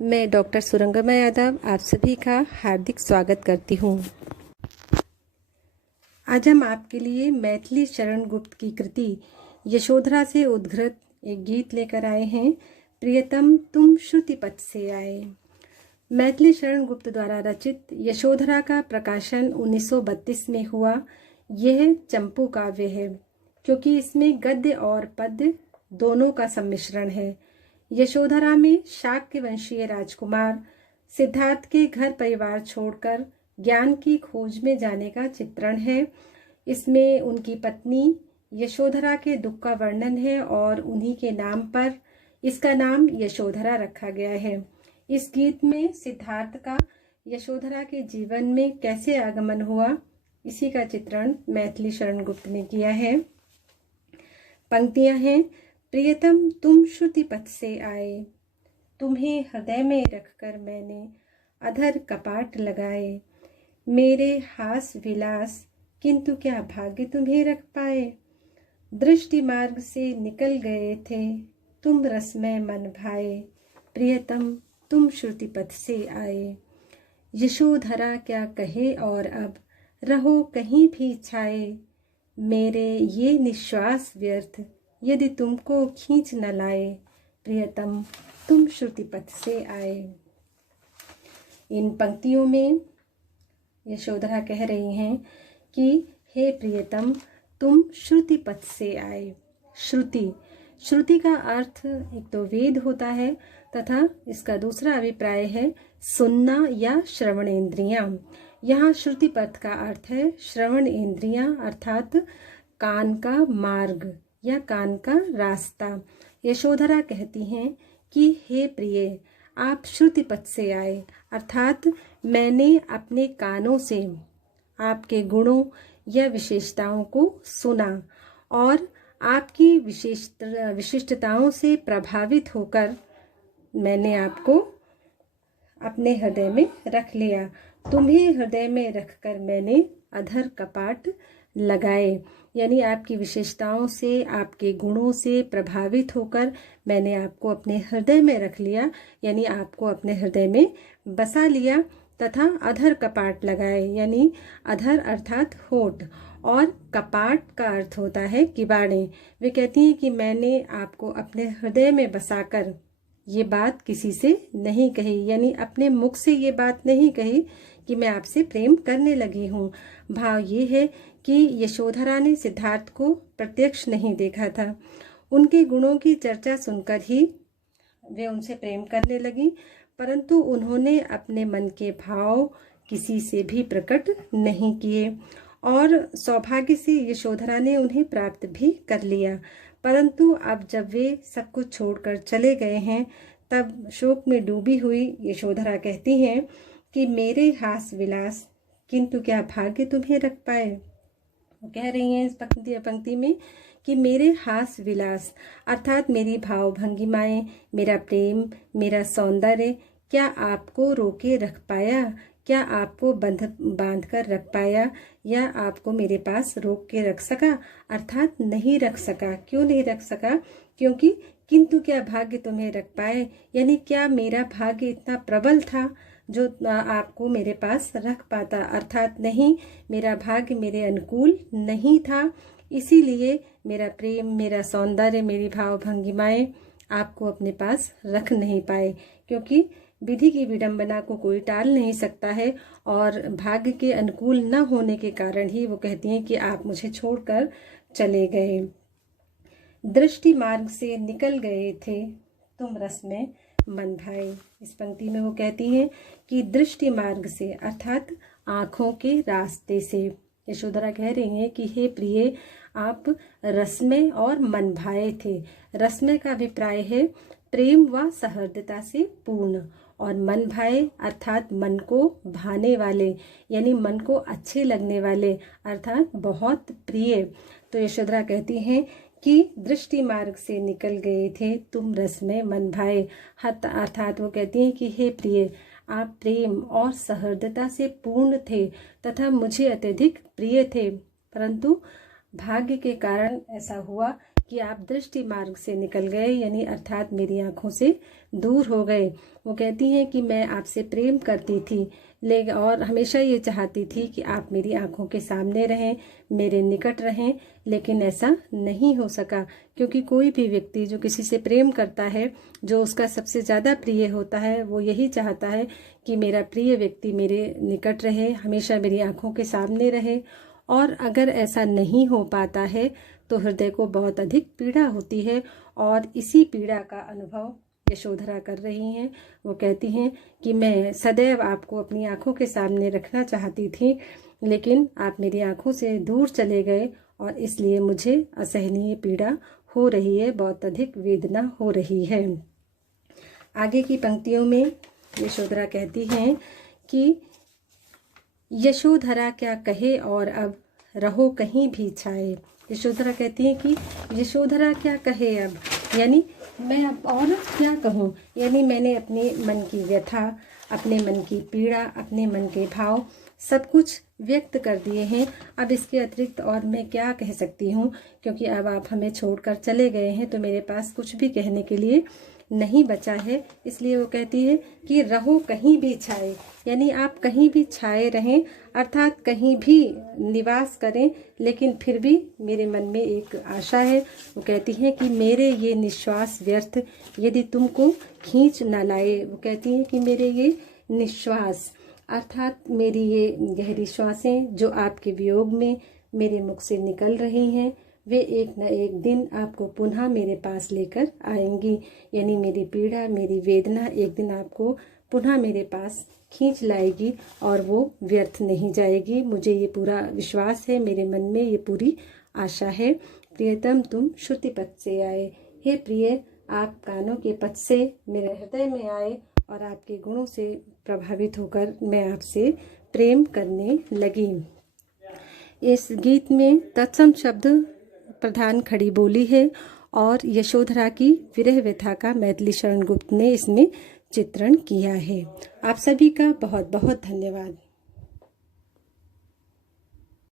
मैं डॉक्टर सुरंगमा यादव आप सभी का हार्दिक स्वागत करती हूँ। आज हम आपके लिए मैथिली शरण गुप्त की कृति यशोधरा से उद्धृत एक गीत लेकर आए हैं। प्रियतम तुम श्रुति पथ से आए। मैथिली शरण गुप्त द्वारा रचित यशोधरा का प्रकाशन 1932 में हुआ। यह चंपू काव्य है क्योंकि इसमें गद्य और पद्य दोनों का सम्मिश्रण है। यशोधरा में शाक्य वंशीय राजकुमार सिद्धार्थ के घर परिवार छोड़कर ज्ञान की खोज में जाने का चित्रण है। इसमें उनकी पत्नी यशोधरा के दुख का वर्णन है और उन्हीं के नाम पर इसका नाम यशोधरा रखा गया है। इस गीत में सिद्धार्थ का यशोधरा के जीवन में कैसे आगमन हुआ, इसी का चित्रण मैथिली शरण गुप्त ने किया है। पंक्तियां हैं। प्रियतम तुम श्रुति पथ से आए, तुम्हें हृदय में रखकर मैंने अधर कपाट लगाए। मेरे हास विलास किंतु क्या भाग्य तुम्हें रख पाए। दृष्टि मार्ग से निकल गए थे तुम रसमय मन भाए। प्रियतम तुम श्रुति पथ से आए। यशोधरा क्या कहे और अब रहो कहीं भी छाए। मेरे ये निश्वास व्यर्थ यदि तुमको खींच न लाए। प्रियतम तुम श्रुति पथ से आए। इन पंक्तियों में यशोधरा कह रही हैं कि हे प्रियतम तुम श्रुति पथ से आए। श्रुति का अर्थ एक तो वेद होता है तथा इसका दूसरा अभिप्राय है सुनना या श्रवण इंद्रियां। यहाँ श्रुति पथ का अर्थ है श्रवण इंद्रियां अर्थात कान का मार्ग या कान का रास्ता। यशोधरा कहती हैं कि हे प्रिय आप श्रुति पथ से आए अर्थात मैंने अपने कानों से आपके गुणों या विशेषताओं को सुना और आपकी विशिष्टताओं से प्रभावित होकर मैंने आपको अपने हृदय में रख लिया। तुम्हें हृदय में रखकर मैंने अधर कपाट लगाए, यानी आपकी विशेषताओं से आपके गुणों से प्रभावित होकर मैंने आपको अपने हृदय में रख लिया, यानी आपको अपने हृदय में बसा लिया। तथा अधर कपाट लगाए, यानी अधर अर्थात होठ और कपाट का अर्थ होता है किबाड़े। वे कहती हैं कि मैंने आपको अपने हृदय में बसाकर ये बात किसी से नहीं कही, यानी अपने मुख से ये बात नहीं कही कि मैं आपसे प्रेम करने लगी हूँ। भाव ये है कि यशोधरा ने सिद्धार्थ को प्रत्यक्ष नहीं देखा था। उनके गुणों की चर्चा सुनकर ही वे उनसे प्रेम करने लगी, परंतु उन्होंने अपने मन के भाव किसी से भी प्रकट नहीं किए और सौभाग्य से यशोधरा ने उन्हें प्राप्त भी कर लिया। परंतु अब जब वे सब कुछ छोड़कर चले गए हैं तब शोक में डूबी हुई यशोधरा कहती हैं कि मेरे हास विलास किंतु क्या भाग्य तुम्हें रख पाए। वो कह रही हैं इस पंक्ति में कि मेरे हास विलास अर्थात मेरी भाव भंगिमाएं, मेरा प्रेम, मेरा सौंदर्य क्या आपको रोके रख पाया, क्या आपको बांध कर रख पाया या आपको मेरे पास रोक के रख सका, अर्थात नहीं रख सका। क्यों नहीं रख सका? क्योंकि किंतु क्या भाग्य तुम्हें रख पाए, यानी क्या मेरा भाग्य इतना प्रबल था जो आपको मेरे पास रख पाता, अर्थात नहीं, मेरा भाग्य मेरे अनुकूल नहीं था, इसीलिए मेरा प्रेम, मेरा सौंदर्य, मेरी भाव भंगिमाएं आपको अपने पास रख नहीं पाए। क्योंकि विधि की विडंबना को कोई टाल नहीं सकता है और भाग्य के अनुकूल न होने के कारण ही वो कहती हैं कि आप मुझे छोड़कर चले गए। दृष्टि मार्ग से निकल गए थे तुम रस में मन भाए। इस पंक्ति में वो कहती हैं कि दृष्टि मार्ग से अर्थात आँखों के रास्ते से यशोधरा कह रही हैं कि हे प्रिय आप रसमय और मन भाए थे। रसमय का अभिप्राय है प्रेम व सहृदयता से पूर्ण और मन भाए अर्थात मन को भाने वाले, यानी मन को अच्छे लगने वाले अर्थात बहुत प्रिय। तो यशोधरा कहती हैं कि दृष्टि मार्ग से निकल गए थे तुम रस में मन भाए, अर्थात वो कहती हैं कि हे प्रिय आप प्रेम और सहृदयता से पूर्ण थे तथा मुझे अत्यधिक प्रिय थे, परंतु भाग्य के कारण ऐसा हुआ कि आप दृष्टि मार्ग से निकल गए, यानी अर्थात मेरी आंखों से दूर हो गए। वो कहती हैं कि मैं आपसे प्रेम करती थी और हमेशा ये चाहती थी कि आप मेरी आंखों के सामने रहें, मेरे निकट रहें, लेकिन ऐसा नहीं हो सका, क्योंकि कोई भी व्यक्ति जो किसी से प्रेम करता है, जो उसका सबसे ज़्यादा प्रिय होता है, वो यही चाहता है कि मेरा प्रिय व्यक्ति मेरे निकट रहे, हमेशा मेरी आंखों के सामने रहे। और अगर ऐसा नहीं हो पाता है तो हृदय को बहुत अधिक पीड़ा होती है, और इसी पीड़ा का अनुभव यशोधरा कर रही हैं। वो कहती हैं कि मैं सदैव आपको अपनी आंखों के सामने रखना चाहती थी, लेकिन आप मेरी आंखों से दूर चले गए और इसलिए मुझे असहनीय पीड़ा हो रही है, बहुत अधिक वेदना हो रही है। आगे की पंक्तियों में यशोधरा कहती हैं कि यशोधरा क्या कहे और अब रहो कहीं भी छाए। यशोधरा कहती है कि यशोधरा क्या कहे अब, यानी मैं अब और क्या कहूँ, यानी मैंने अपने मन की व्यथा, अपने मन की पीड़ा, अपने मन के भाव सब कुछ व्यक्त कर दिए हैं। अब इसके अतिरिक्त और मैं क्या कह सकती हूँ, क्योंकि अब आप हमें छोड़कर चले गए हैं तो मेरे पास कुछ भी कहने के लिए नहीं बचा है। इसलिए वो कहती है कि रहो कहीं भी छाए, यानी आप कहीं भी छाए रहें, अर्थात कहीं भी निवास करें, लेकिन फिर भी मेरे मन में एक आशा है। वो कहती है कि मेरे ये निश्वास व्यर्थ यदि तुमको खींच न लाए। वो कहती है कि मेरे ये निश्वास अर्थात मेरी ये गहरी श्वासें जो आपके वियोग में मेरे मुख से निकल रही हैं, वे एक न एक दिन आपको पुनः मेरे पास लेकर आएंगी, यानी मेरी पीड़ा, मेरी वेदना एक दिन आपको पुनः मेरे पास खींच लाएगी और वो व्यर्थ नहीं जाएगी। मुझे ये पूरा विश्वास है, मेरे मन में ये पूरी आशा है। प्रियतम तुम श्रुति पथ से आए, हे प्रिय आप कानों के पथ से मेरे हृदय में आए और आपके गुणों से प्रभावित होकर मैं आपसे प्रेम करने लगी। इस गीत में तत्सम शब्द प्रधान खड़ी बोली है और यशोधरा की विरह व्यथा का मैथिली शरण गुप्त ने इसमें चित्रण किया है। आप सभी का बहुत बहुत धन्यवाद।